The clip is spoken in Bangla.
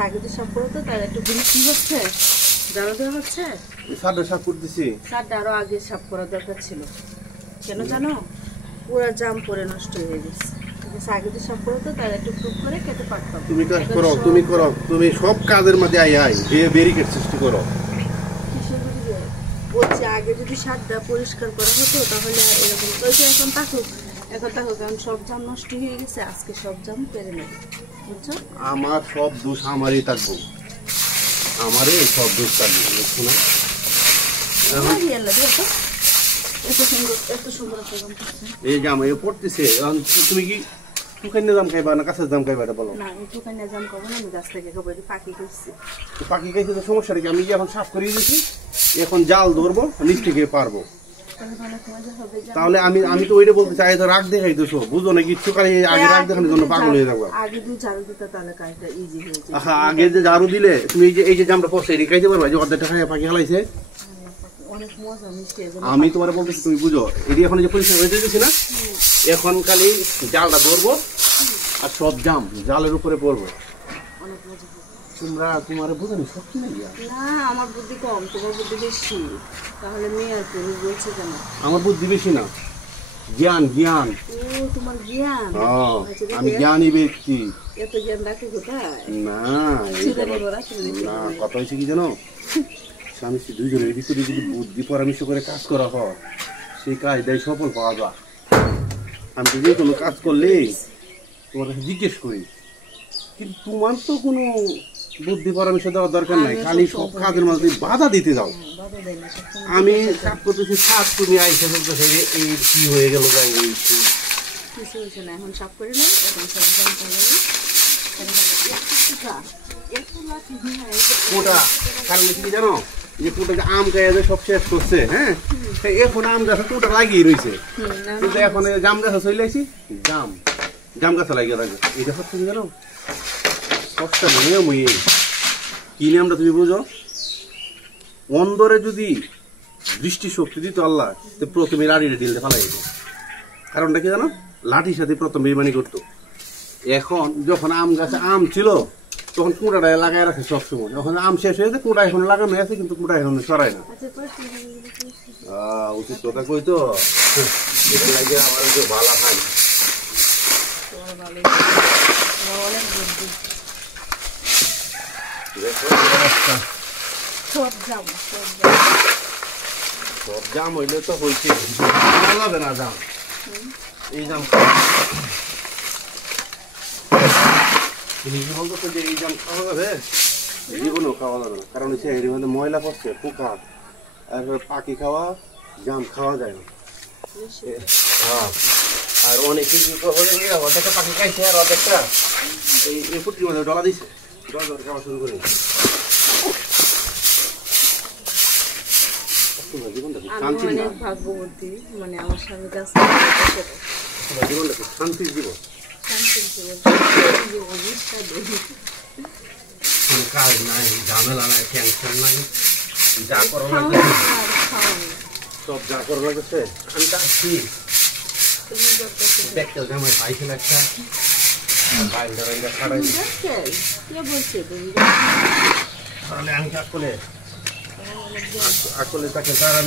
আগে তো সব করতো তার একটু কি হচ্ছে জানো দেওয়া হচ্ছে সাদা সাপ করতেছি সারটা আরো আগে সাপ করা দরকার ছিল কেন জানো পুরো জাম পরে নষ্ট হয়ে গেছে আগে তো সব করতো তার একটু টুক করে কেটে পাঠাও তুমি করো তুমি সব কাজের মধ্যে আই ব্যারিকেড সৃষ্টি করো বলছি আগে যদি সারটা পরিষ্কার করা হতো তাহলে এরকম এখন থাকুক কারণ সব জাম নষ্ট হয়ে গেছে আজকে সব জাম পেরে নেবে বুঝছো আমার সব দোষ আমারই থাকবো আমারই সব দোষ থাকবে এই জাম এ পড়তেছে তুমি কি টুকাইনে জাম খাইবা না কাঁচা জাম খাইবা এটা বলো না আমি টুকাইনে জাম খাবো না আমি গাছ থেকে খাবো এটা পাখি খাইছি পাখি খাইছে তো সমস্যা কি আমি এখন সাফ করে দিয়েছি এখন জাল ধরবো নিচ থেকে পারবো তাহলে আমি তো ওইটা বলতে চাই তো রাগ দেখাই তো বুঝো না কিচ্ছু খালি আগে রাগ দেখানোর জন্য পাগল হয়ে যাবো আগে দুই ঝাড়ু দিতে তাহলে কাজটা ইজি হয়ে যায় আচ্ছা আগে যে ঝাড়ু দিলে তুমি এই যে জামটা পড়ছে এটা খাইতে পারবা যে অর্ধেকটা খাইয়া পাখি খালাইছে আমি তোমার বলতেছি তুমি বুঝো এটি এখন যে পরিষ্কার হয়ে যেতেছি না এখন খালি জালটা ধরবো আর সব জাম জালের উপরে পড়বো তোমার বুঝানি শক্তি নেই না আমার বুদ্ধি কম তোমার বুদ্ধি বেশি তাহলে মেয়ে আর তুমি বলছো কেন আমার বুদ্ধি বেশি না জ্ঞান জ্ঞান ও তোমার জ্ঞান আমি জ্ঞানী ব্যক্তি এত জ্ঞান রাখে কোথায় না কথা হয়েছে কি জানো স্বামী স্ত্রী দুইজনের এদিক যদি বুদ্ধি পরামর্শ করে কাজ করা হয় সেই কাজ দেয় সফল পাওয়া যায় আমি তো যে কোনো কাজ করলেই তোমার কাছে জিজ্ঞেস করি কিন্তু তোমার তো কোনো বুদ্ধি পরামর্শ দেওয়ার দরকার নাই খালি সব কাজের মধ্যে বাধা দিতে যাও আমি কাজ করতেছি সাপ তুমি আইসা বলতেছে এই কি হয়ে গেল যাই কিছু হয়েছে না এখন সাপ করে নেই এখন সব জানতে গেলে কোটা কারণ কি জানো যে কোটা আম গায়ে সব শেষ করছে হ্যাঁ এখন আম গাছে কোটা লাগিয়ে রয়েছে কিন্তু এখন জাম গাছে চলে আসি জাম গাছে লাগিয়ে থাকে এটা হচ্ছে কি জানো সবটা নিয়ম কি নিয়মটা তুমি বুঝো অন্দরে যদি দৃষ্টি শক্তি দিত আল্লাহ তো প্রথমে লাঠিটা ঢিলতে ফেলাই যেত কারণটা কি জানো লাঠির সাথে প্রথম বেইমানি করতো এখন যখন আম গাছে আম ছিল তখন কুঁড়াটা লাগাই রাখে সবসময় যখন আম শেষ হয়েছে কুঁড়া এখন লাগানো আছে কিন্তু কুঁড়া এখন সরাই না উচিত কথা কই তো লাগে আমার ভালো খাই সব জাম হইলে তো হয়েছে যাবে না জাম এই জাম তুমি কি বলতো যে এই জাম খাওয়া যাবে জীবনেও খাওয়া যাবে না কারণ হচ্ছে এর মধ্যে ময়লা পড়ছে পোকা আর পাখি খাওয়া জাম খাওয়া যায় না আর অনেক কিছু অর্ধেকটা পাখি খাইছে আর অর্ধেকটা এই পুটির মধ্যে ডলা দিছে ডলা খাওয়া শুরু করে ভাগ্যবতী মানে আমার স্বামী কাছে জীবনটা শান্তির জীবন কোনো কাজ নাই ঝামেলা নাই টেনশন নাই যা করো লাগে সব যা করো লাগছে আমি তো আসছি দেখতে জামাই পাইছিল একটা বাইরে খাড়াই কে বলছে তুমি তাহলে আমি আসলে তাকে তারা